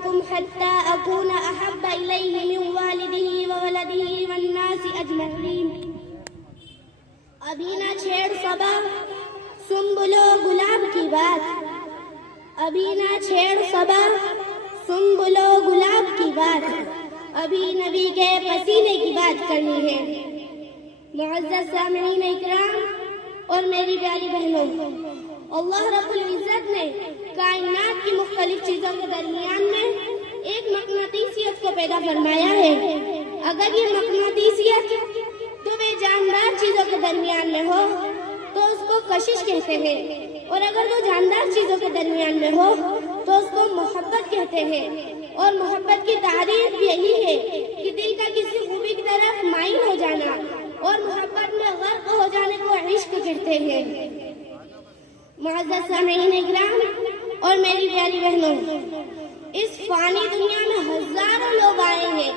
أحبكم حتى أكون أحب إليه من والده وولده والناس أجمعين. ابھی نہ چھیڑ صبا سنبلو گلاب کی بات، ابھی نہ چھیڑ صبا سنبلو گلاب کی بات، ابھی نبی کے پسینے کی بات کرنی ہے. معزز سامعین اکرام اور میری پیاری بہنوں، اللہ رب العزت نے کائنات کی مختلف چیزوں کے درمیان میں ایک مقناطیسیت کو پیدا فرمایا ہے. اگر یہ مقناطیسیت تو بے جاندار چیزوں کے درمیان میں ہو تو اس کو کشش کہتے ہیں، اور اگر وہ جاندار چیزوں کے درمیان میں ہو تو اس کو محبت کہتے ہیں. اور محبت کی تعریف یہی ہے کہ دل کا کسی خوبی کی طرف مائل ہو جانا، اور محبت میں غرق ہو جانے کو عشق کہتے ہیں. معزز سامعین اکرام اور میری پیاری بہنوں، اس فانی دنیا میں ہزاروں لوگ آئے ہیں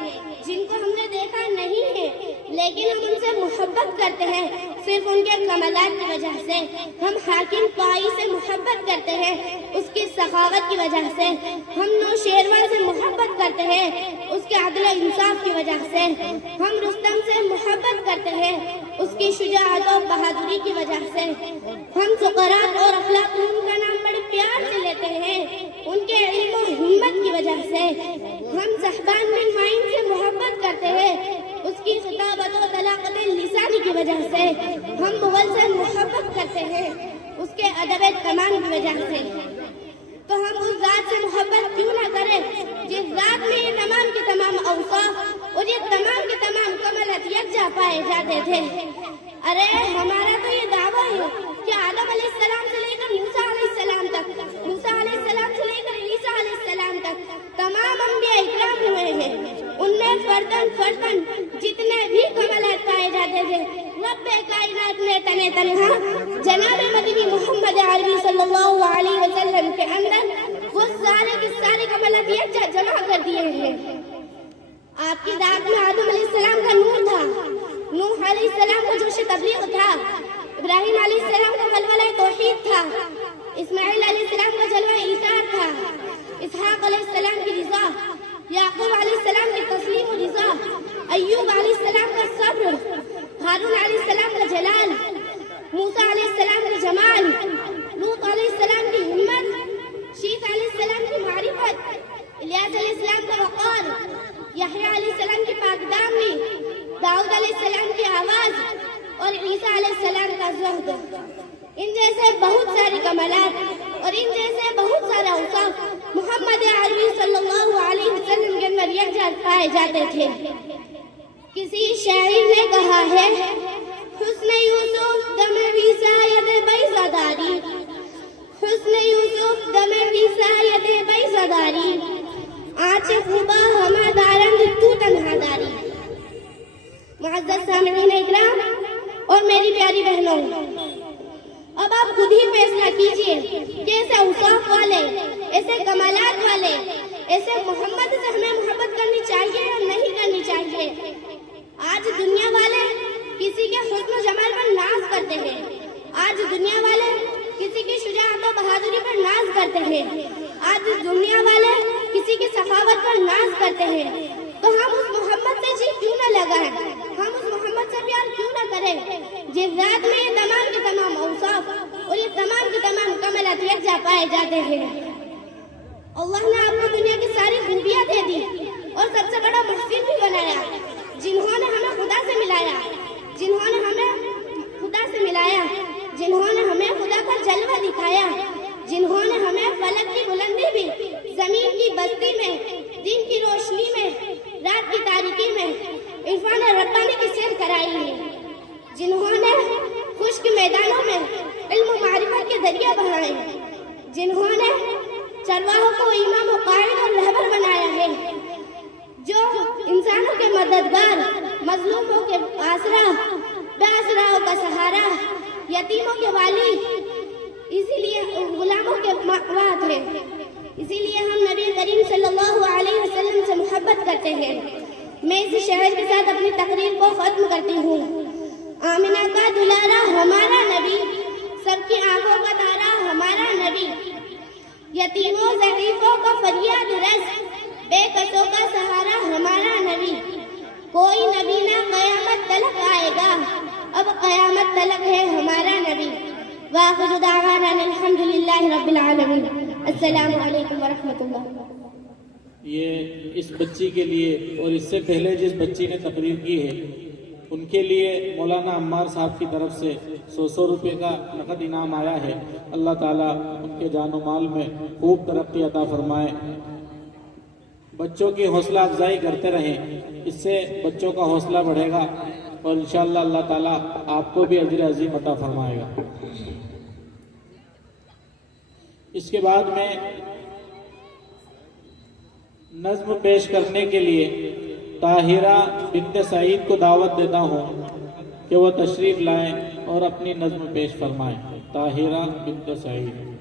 جن کو ہم نے دیکھا نہیں ہے، لیکن ہم ان سے محبت کرتے ہیں صرف ان کے کمالات کی وجہ سے. ہم حاکم طائی سے محبت کرتے ہیں اس کی سخاوت کی وجہ سے. ہم نوشیروان سے محبت کرتے ہیں اس کے عدل و انصاف کی وجہ سے. ہم رستم سے محبت کرتے ہیں اس کی شجاعت و بہادری کی وجہ سے. ہم سقراط اور افلاطون کا نام بڑے پیار سے لیتے ہیں ان کے علم و ہمت کی وجہ سے. ہم صحبان بن معین سے محبت کرتے ہیں اس کی خطابت و طلاقت لسانی کی وجہ سے. ہم مغل سے محبت کرتے ہیں اس کے ادب تمام کی وجہ سے. تو ہم اس ذات سے محبت کیوں نہ کریں جس ذات میں یہ تمام کے تمام اوصاف اور یہ تمام کے تمام کمالات یکجا پائے جاتے تھے. ارے ہمارا تو یہ دعویٰ ہے کہ آدم علیہ السلام سے لے کر موسیٰ علیہ السلام تک، موسیٰ علیہ السلام سے لے کر عیسیٰ علیہ السلام تک تمام انبیاء اکرام ہوئے ہیں. ان میں فردن جتنے بھی کمالات پائے جاتے تھے رب کائنات نے تنہ تنہا جناب مدنی محمد عربی صلی اللہ علیہ وسلم کے اندر وہ سارے کے سارے کمالات یکجا جمع کر دیے ہیں. آپ کی دعوت میں آدم علیہ السلام کا نور تھا، نوح علیہ السلام کا جوش تبلیغ تھا، ابراہیم علیہ السلام کا ولولہ توحید تھا، اسماعیل علیہ السلام کا جلوہ ایثار تھا، اسحاق علیہ السلام کی رضا، یعقوب علیہ السلام کی تسلیم و رضا، ایوب علیہ السلام کا صبر، ہارون علیہ السلام کا جلال، موسیٰ علیہ السلام کا جمال، لوط علیہ السلام کی ہمت، شیث علیہ السلام کی معرفت، الیاس علیہ السلام کا وقار، یحییٰ علیہ السلام کی پاک دامنی، داؤد علیہ السلام کی آواز اور عیسیٰ علیہ السلام کا زہد. ان جیسے بہت سارے کمالات اور ان جیسے بہت سارے اوصاف محمد عربی صلی اللہ علیہ وسلم کے اندر یکجا پائے جاتے تھے. کسی شاعر نے کہا ہے حسن یوسف دم وصایت بیضاداری، حسن یوسف دم وصایت بیضاداری، آنچ خوبا ہما دارند تو تنہا داری. معزز سامعین اکرام اور میری پیاری بہنوں، اب آپ خود ہی فیصلہ کیجئے کہ ایسے اوصاف والے، ایسے کمالات والے، ایسے محمد سے ہمیں محبت کرنی چاہیے یا نہیں کرنی چاہیے. آج دنیا والے کسی کے حسن و جمال پر ناز کرتے ہیں، آج دنیا والے کسی کی شجاعت و بہادری پر ناز کرتے ہیں، آج دنیا والے کسی کی سخاوت پر ناز کرتے ہیں. تو ہم اس محمد سے جی کیوں نہ لگائیں، ہم اس محمد سے پیار کیوں نہ کریں جس ذات میں یہ تمام کے تمام اوصاف اور یہ تمام کے تمام کمالات یکجا پائے جاتے ہیں. اللہ نے آپ کو دنیا کی ساری خوبیاں دے دی اور سب سے بڑا محسن بھی بنایا، جنہوں نے ہمیں خدا سے ملایا، جنہوں نے ہمیں خدا سے ملایا، جنہوں نے ہمیں خدا کا جلوہ دکھایا، جنہوں نے ہمیں فلک کی بلندی بھی، زمین کی بستی میں، دن کی روشنی میں، رات کی تاریکی میں عرفان ربانی کی سیر کرائی ہے، جنہوں نے خشک میدانوں میں علم و معرفت کے دریا بہائے، جنہوں نے چرواہوں کو امام و قائد اور رہبر بنایا ہے، جو انسانوں کے مددگار، مظلوموں کے آسرا، بے آسراؤں کا سہارا، یتیموں کے والی، اسی لیے غلاموں کے مأوات ہے. اسی لیے ہم نبی کریم صلی اللہ علیہ وسلم سے محبت کرتے ہیں. میں اس شعر کے ساتھ اپنی تقریر کو ختم کرتی ہوں. آمنہ کا دلارا ہمارا نبی، سب کی آنکھوں کا تارا ہمارا نبی، یتیموں ضعیفوں کا فریاد رس الگ ہے ہمارا نبی۔ وآخر دعوانا الحمدللہ رب العالمین۔ السلام علیکم ورحمۃ اللہ۔ یہ اس بچی کے لیے اور اس سے پہلے جس بچی نے تقریر کی ہے ان کے لیے مولانا عمار صاحب کی طرف سے 100 روپے کا نقد انعام آیا ہے۔ اللہ تعالیٰ ان کے جان و مال میں خوب ترقی عطا فرمائے۔ بچوں کی حوصلہ افزائی کرتے رہیں، اس سے بچوں کا حوصلہ بڑھے گا اور انشاءاللہ اللہ تعالیٰ آپ کو بھی اجر عظیم عطا فرمائے گا۔ اس کے بعد میں نظم پیش کرنے کے لیے طاہرہ بنت سعید کو دعوت دیتا ہوں کہ وہ تشریف لائیں اور اپنی نظم پیش فرمائیں۔ طاہرہ بنت سعید۔